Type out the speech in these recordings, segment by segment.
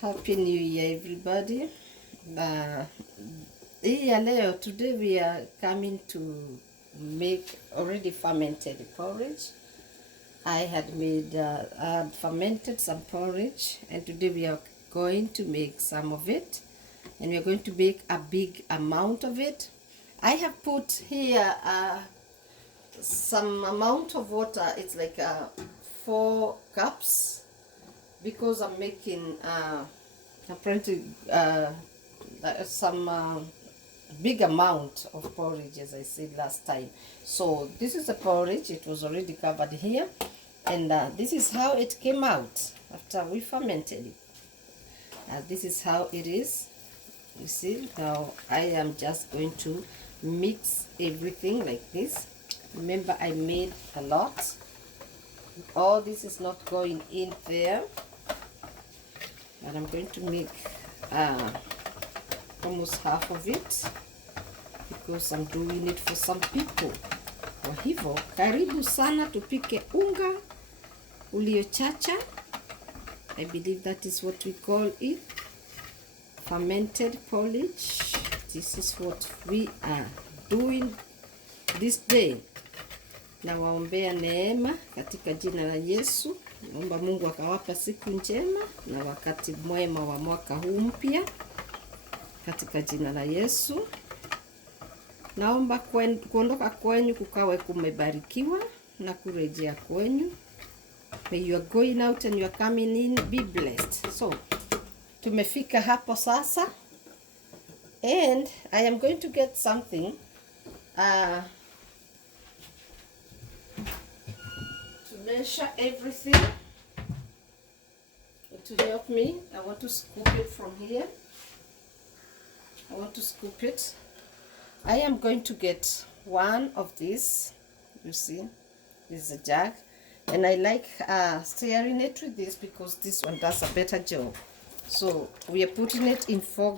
Happy New Year, everybody. Today we are coming to make already fermented porridge. I had fermented some porridge, and today we are going to make some of it, and we are going to make a big amount of it. I have put here some amount of water. It's like 4 cups, because I'm making apparently some big amount of porridge, as I said last time. So this is the porridge. It was already covered here, and this is how it came out after we fermented it. This is how it is. You see, now I am just going to mix everything like this. Remember, I made a lot. All this is not going in there, and I'm going to make almost half of it because I'm doing it for some people. Kwa hivyo, karibu sana tupike unga ulio chacha. I believe that is what we call it. Fermented porridge. This is what we are doing this day. Na waombea neema katika jina la Yesu. Naomba Mungu akawapa siku njema na wakati mwema wa mwaka huu mpya katika jina la Yesu. Naomba kuondoka kwenyu kukawe kumebarikiwa na kurejea kwenyu. May you are going out and you are coming in, be blessed. So, tumefika hapo sasa, and I am going to get something measure everything to help me. I want to scoop it from here. I want to scoop it. I am going to get one of these. You see, this is a jug, and I like stirring it with this because this one does a better job. So we are putting it in 4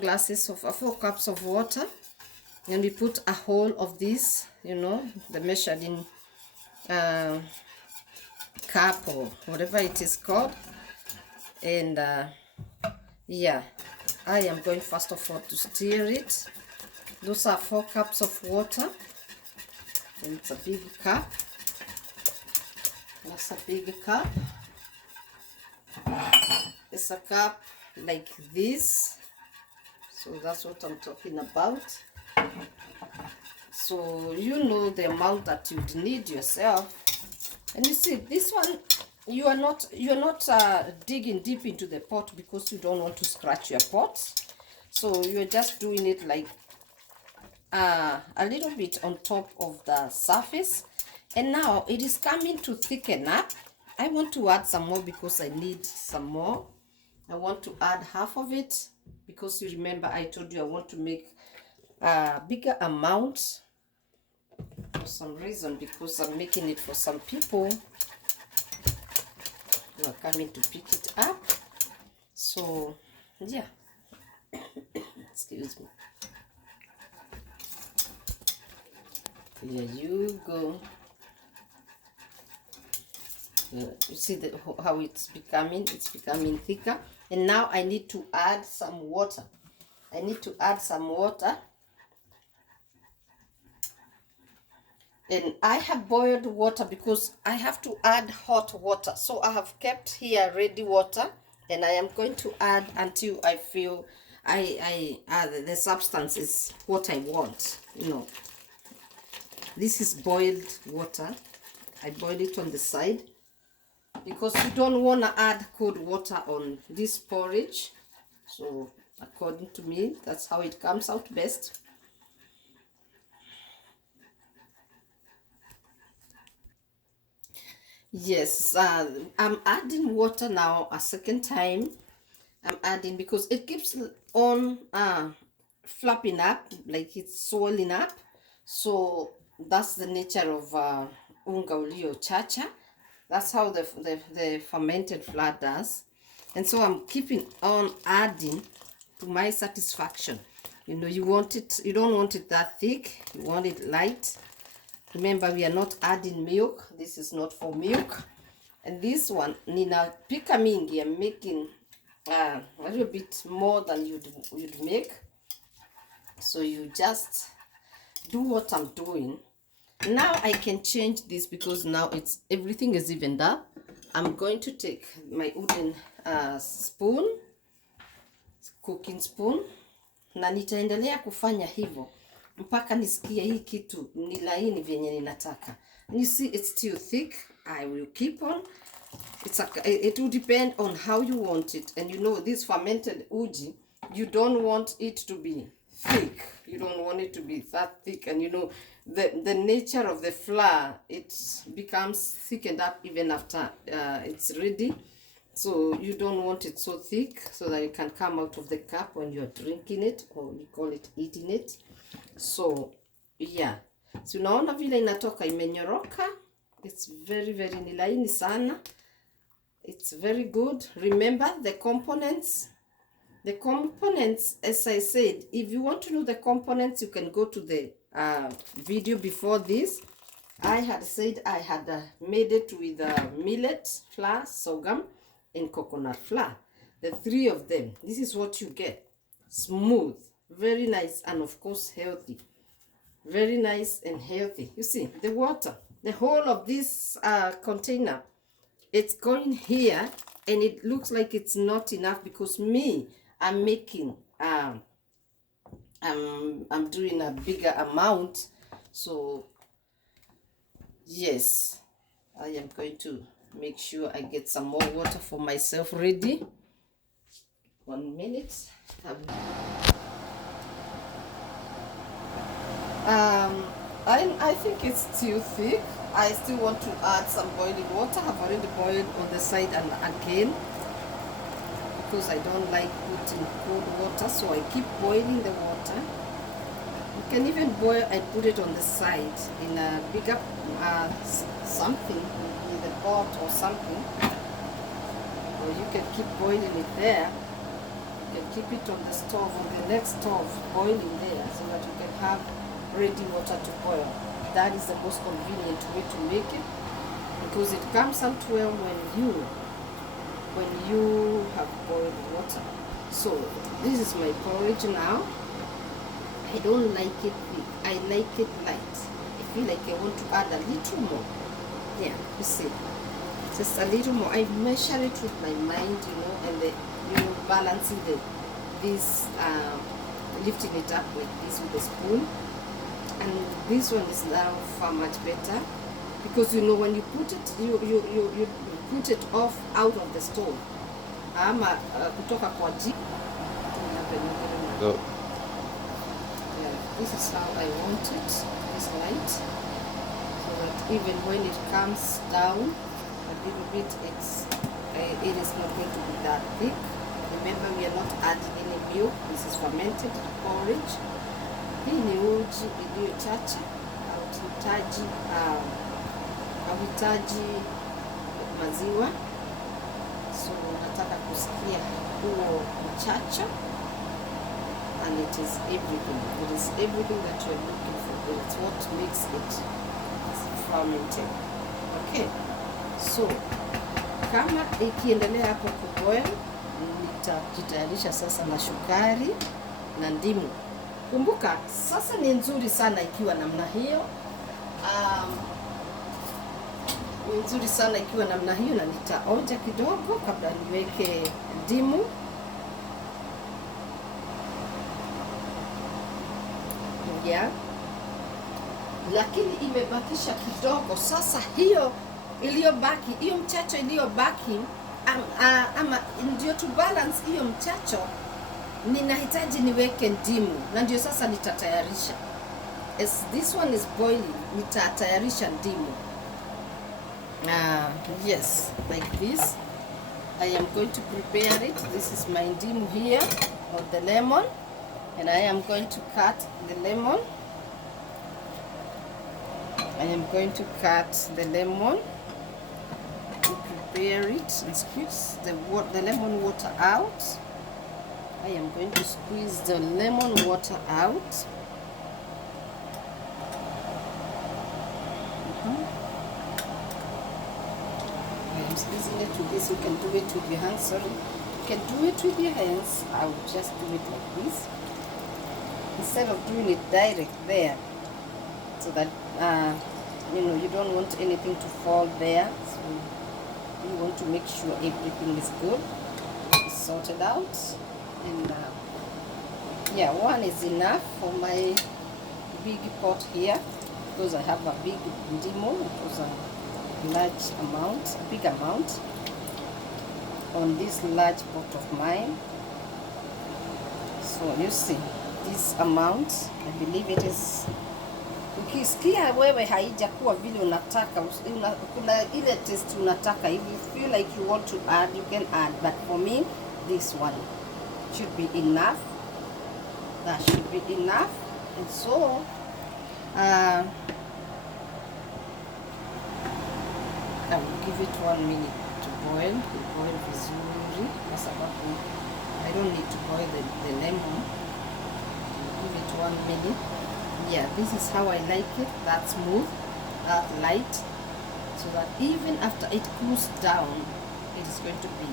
cups of water, and we put a whole of this, you know, the measuring cup or whatever it is called. And yeah, I am going first of all to stir it. Those are 4 cups of water, and it's a big cup. That's a big cup. It's a cup like this. So that's what I'm talking about. So you know the amount that you'd need yourself. And you see, this one, you're not digging deep into the pot because you don't want to scratch your pot. So you're just doing it like a little bit on top of the surface. And now it is coming to thicken up. I want to add some more because I need some more. I want to add half of it because you remember I told you I want to make a bigger amount. For some reason, because I'm making it for some people who are coming to pick it up. So yeah. Excuse me. Here you go. You see how it's becoming thicker, and now I need to add some water. And I have boiled water because I have to add hot water. So I have kept here ready water, and I am going to add until I feel the substance is what I want. You know, this is boiled water. I boil it on the side because you don't want to add cold water on this porridge. So according to me, that's how it comes out best. Yes, I'm adding water now a second time. I'm adding because it keeps on flapping up, like it's swelling up. So that's the nature of unga ulio chacha. That's how the fermented flour does. And so I'm keeping on adding to my satisfaction. You know, you don't want it that thick, you want it light. Remember, we are not adding milk. This is not for milk. And this one, ninapika mingi, I'm making a little bit more than you'd make. So you just do what I'm doing. Now I can change this because now everything is evened up. I'm going to take my wooden spoon, cooking spoon, na nitaendelea kufanya hivyo mpaka nisikie hii kitu ni laini vyenye ninataka. You see it's still thick. I will keep on. It will depend on how you want it. And you know, this fermented uji, you don't want it to be thick. You don't want it to be that thick. And you know, the nature of the flour, it becomes thickened up even after it's ready. So you don't want it so thick so that it can come out of the cup when you're drinking it, or you call it eating it. So yeah, so unaona vile inatoka imenyoroka. It's very ni laini sana. It's very good. Remember the components. The components, as I said, if you want to know the components, you can go to the video before this. I had said I had made it with millet flour, sorghum, and coconut flour. The three of them. This is what you get. Smooth, very nice, and of course healthy. Very nice and healthy. You see, the water, the whole of this container, it's going here, and it looks like it's not enough because I'm making, I'm doing a bigger amount. So yes, I am going to make sure I get some more water for myself ready. 1 minute. I think it's still thick. I still want to add some boiling water. I've already boiled on the side and again, because I don't like putting cold water, so I keep boiling the water. You can even boil and put it on the side in a bigger something, with a pot or something, or you can keep boiling it there. You can keep it on the stove, on the next stove, boiling there, so that you can have ready water to boil. That is the most convenient way to make it, because it comes out well when you have boiled water. So this is my porridge now. I don't like it thick. I like it light. I feel like I want to add a little more. Yeah, you see, just a little more. I measure it with my mind, you know, and balancing this, lifting it up like this with a spoon. And this one is now far much better, because you know, when you put it, you put it off out of the stove. Ama kutoka kwa jiko. Yeah, this is how I want it. This light, so that even when it comes down a little bit, it is not going to be that thick. Remember, we are not adding any milk. This is fermented porridge. Hii ni uji iliyo chacha, hauhitaji maziwa. So nataka kusikia huo mchacha, and it is everything. It is everything that you are looking for. It's what makes it fermented. Okay, so kama ikiendelea hapo kuboil, nitajitayarisha sasa na sukari na ndimu. Kumbuka, sasa ni nzuri sana ikiwa namna hiyo. Ni nzuri sana ikiwa namna hiyo, na nitaonja kidogo kabla niweke ndimu. Yeah. Lakini imebakisha kidogo. Sasa hiyo iliyobaki, hiyo mchacho iliyobaki, ama ndio to balance hiyo mchacho, ninahitaji niweke ndimu, na ndio sasa nitatayarisha. As this one is boiling, nitatayarisha ndimu. Yes, like this. I am going to prepare it. This is my ndimu here, or the lemon, and I am going to cut the lemon. I am going to cut the lemon to prepare it and squeeze the lemon water out. I am going to squeeze the lemon water out. I am squeezing it with this. You can do it with your hands, sorry. can do it with your hands. I will just do it like this instead of doing it direct there, so that you don't want anything to fall there. So you want to make sure everything is good, it's sorted out. And yeah, one is enough for my big pot here, because I have a big demo. It was a large amount, a big amount on this large pot of mine. So you see this amount, I believe it is. Ukisikia wewe haijakuwa vile unataka, kuna ile taste unataka, if you feel like you want to add, you can add, but for me this one should be enough. That should be enough. And so I will give it 1 minute to boil. Boil vizuri kwa sababu I don't need to boil the lemon. Give it 1 minute. Yeah, this is how I like it, that smooth, that light, so that even after it cools down, it is going to be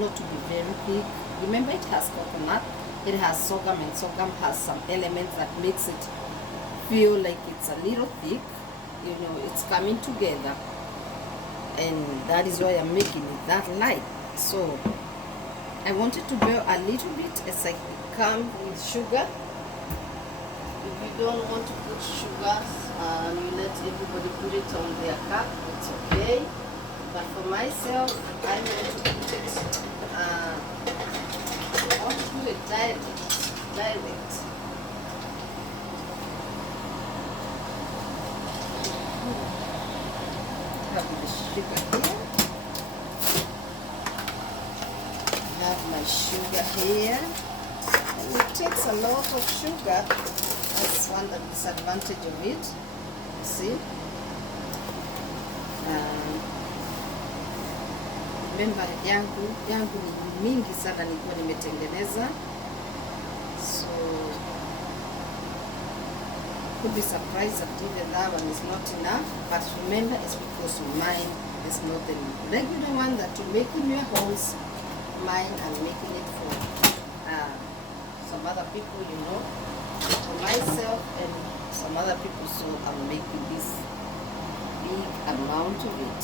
not to be very thick. Remember, it has coconut, it has sorghum, and sorghum has some elements that makes it feel like it's a little thick. It's coming together, and that is why I'm making it that light. So I want it to boil a little bit as I come with sugar. If you don't want to put sugar, you let everybody put it on their cup, it's okay. But for myself, I want to put it, I want to do it direct. Have the sugar here. Have my sugar here. And it takes a lot of sugar. That's one disadvantage of it. See? Remember, yangu ni mingi sana nilikuwa nimetengeneza. So could be surprised that even that one is not enough. But remember, it's because mine is not the regular one that you make in your house. Mine, I'm making it for some other people, for myself and some other people. So I'm making this big amount of it.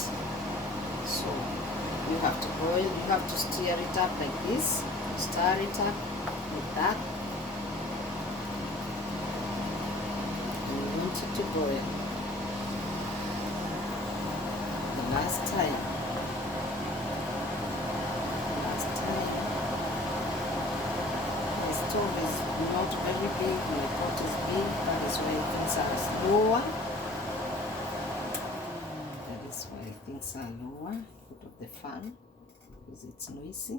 So you have to boil, you have to stir it up like this, stir it up like that. And you want it to boil. The last time. The stove is not very big, my pot is big, that is why things are slower. That is why things are lower. Put off the fan because it's noisy.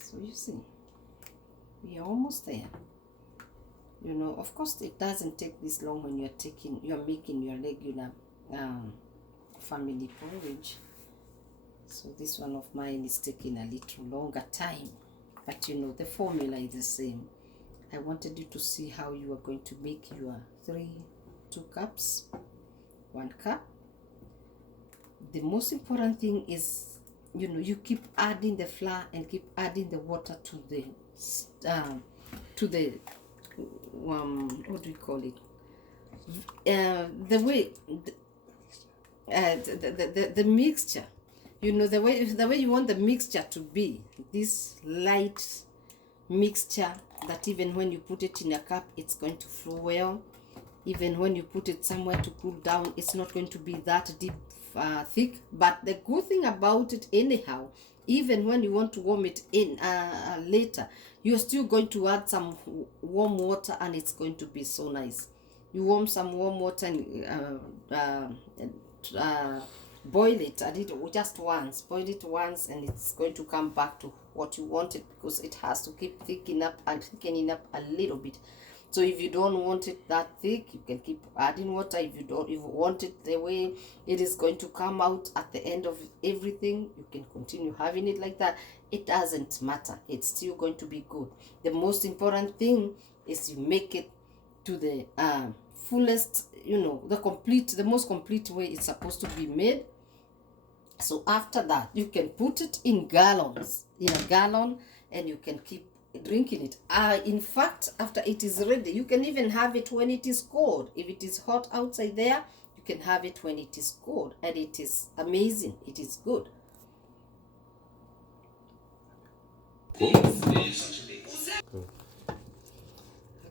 So you see, we are almost there. Of course it doesn't take this long when you're making your regular family porridge. So this one of mine is taking a little longer time, but the formula is the same. I wanted you to see how you are going to make your 2 cups, 1 cup. The most important thing is, you keep adding the flour and keep adding the water to the what do we call it? The way the mixture. The way you want the mixture to be, this light mixture that even when you put it in a cup, it's going to flow well. Even when you put it somewhere to cool down, it's not going to be that deep, thick. But the good thing about it anyhow, even when you want to warm it in later, you're still going to add some warm water, and it's going to be so nice. You warm some warm water and boil it. I did just once. Boil it once, and it's going to come back to what you wanted, because it has to keep thickening up a little bit. So if you don't want it that thick, you can keep adding water. If you want it the way it is going to come out at the end of everything, you can continue having it like that. It doesn't matter. It's still going to be good. The most important thing is you make it to the fullest, the most complete way it's supposed to be made. So after that, you can put it in gallons, in a gallon, and you can keep drinking it. In fact, after it is ready, you can even have it when it is cold. If it is hot outside there, you can have it when it is cold, and it is amazing. It is good.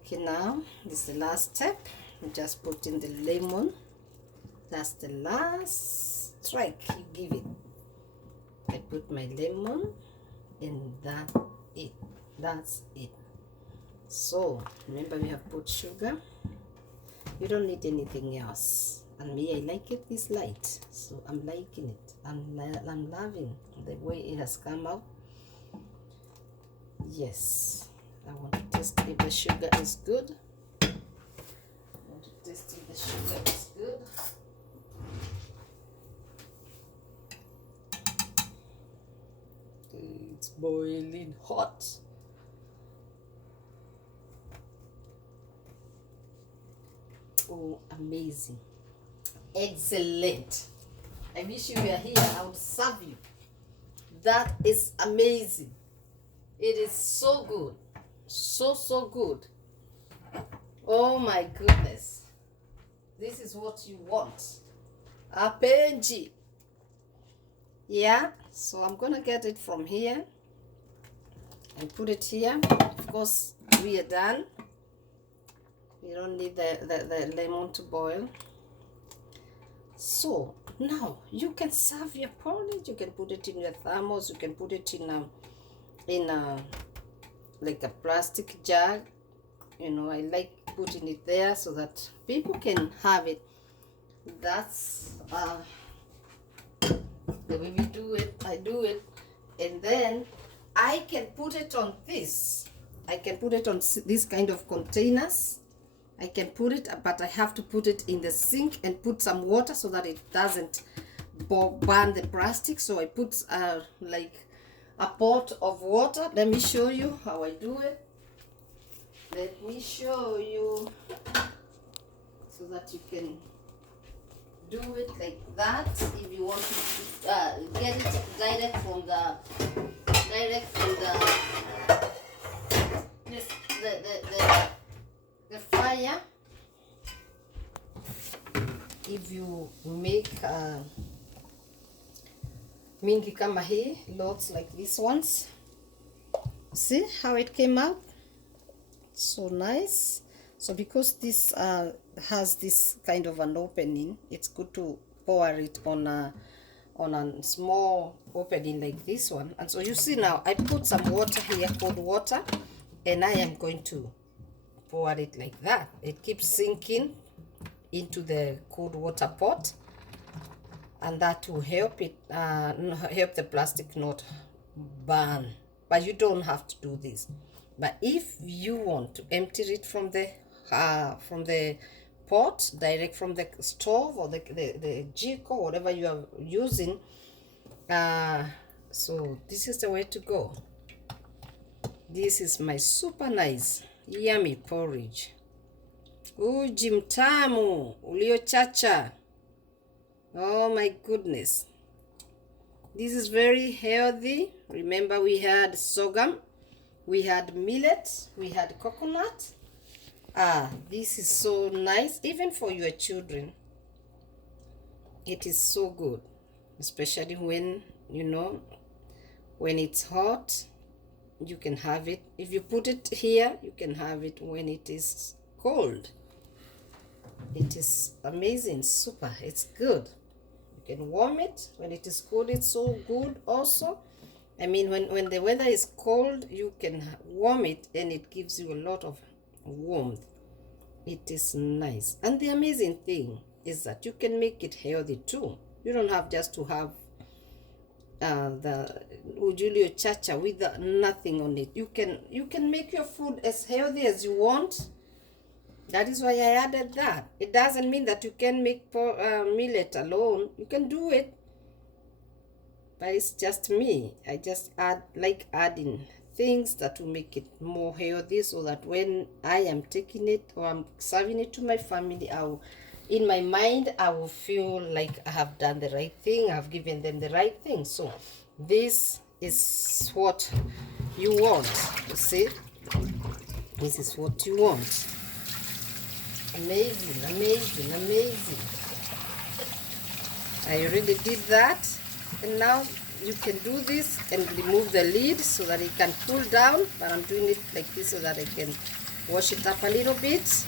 Okay, now this is the last step. You just put in the lemon. That's the last strike you give it. I put my lemon, and that's it. So remember, we have put sugar. You don't need anything else. And me, I like it this light, so I'm liking it. I'm loving the way it has come out. Yes, I want to test if the sugar is good. I want to test if the sugar is good. It's boiling hot. Oh, amazing. Excellent. I wish you were here. I would serve you. That is amazing. It is so good. So good. Oh my goodness. This is what you want. A penji. Yeah, so I'm gonna get it from here and put it here. Of course, we are done. We don't need the lemon to boil. So now you can serve your porridge. You can put it in your thermos. You can put it in a like a plastic jug. You know, I like putting it there so that people can have it. That's the way we do it. I do it, and then I can put it on this. I can put it on this kind of containers. I can put it, but I have to put it in the sink and put some water so that it doesn't burn the plastic. So I put like a pot of water. Let me show you how I do it. Let me show you so that you can do it like that. If you want to get it direct from the fire. If you make mingi kama hii, lots like these ones, see how it came out? So nice. So because this has this kind of an opening, it's good to pour it on a small opening like this one. And so you see now, I put some water here, cold water, and I am going to pour it like that. It keeps sinking into the cold water pot, and that will help it help the plastic not burn. But you don't have to do this. But if you want to empty it from the pot, direct from the stove or the jiko, whatever you are using, so this is the way to go. This is my super nice yummy porridge. Uji mtamu ulio chacha. Oh my goodness, this is very healthy. Remember, we had sorghum, we had millet, we had coconut. This is so nice, even for your children. It is so good, especially when, you know, when it's hot, you can have it. If you put it here, you can have it when it is cold. It is amazing, super, it's good. You can warm it when it is cold. It's so good also. I mean, when the weather is cold, you can warm it and it gives you a lot of warmth. It is nice. And the amazing thing is that you can make it healthy too. You don't have just to have the ulio chacha with nothing on it. You can make your food as healthy as you want. That is why I added that. It doesn't mean that you can make millet alone. You can do it, but it's just me. I just like adding things that will make it more healthy, so that when I am taking it or I'm serving it to my family, I'll in my mind, I will feel like I have done the right thing. I've given them the right thing. So this is what you want. You see, this is what you want. Amazing, amazing, amazing. I already did that, and now you can do this and remove the lid so that it can cool down, but I'm doing it like this so that I can wash it up a little bit.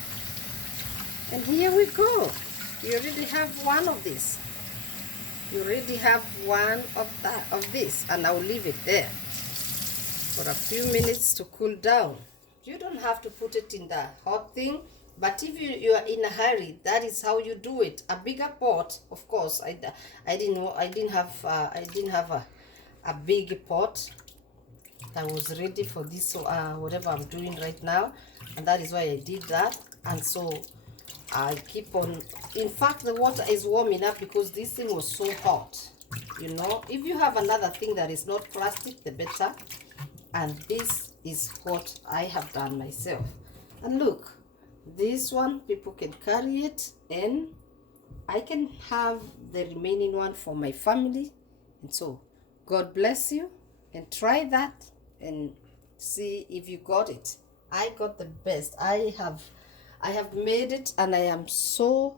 And here we go. You already have one of this. You already have one of this, and I'll leave it there for a few minutes to cool down. You don't have to put it in the hot thing, but if you are in a hurry, that is how you do it. A bigger pot, of course. I didn't have a big pot that was ready for this. So whatever I'm doing right now, and that is why I did that. And so I keep on. In fact, the water is warming up because this thing was so hot. You know, if you have another thing that is not plastic, the better. And this is what I have done myself. And look, this one, people can carry it, and I can have the remaining one for my family. And so God bless you, and try that and see if you got it. I got the best. I have made it, and I am so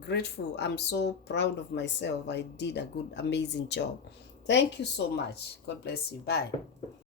grateful. I'm so proud of myself. I did a good, amazing job. Thank you so much. God bless you. Bye.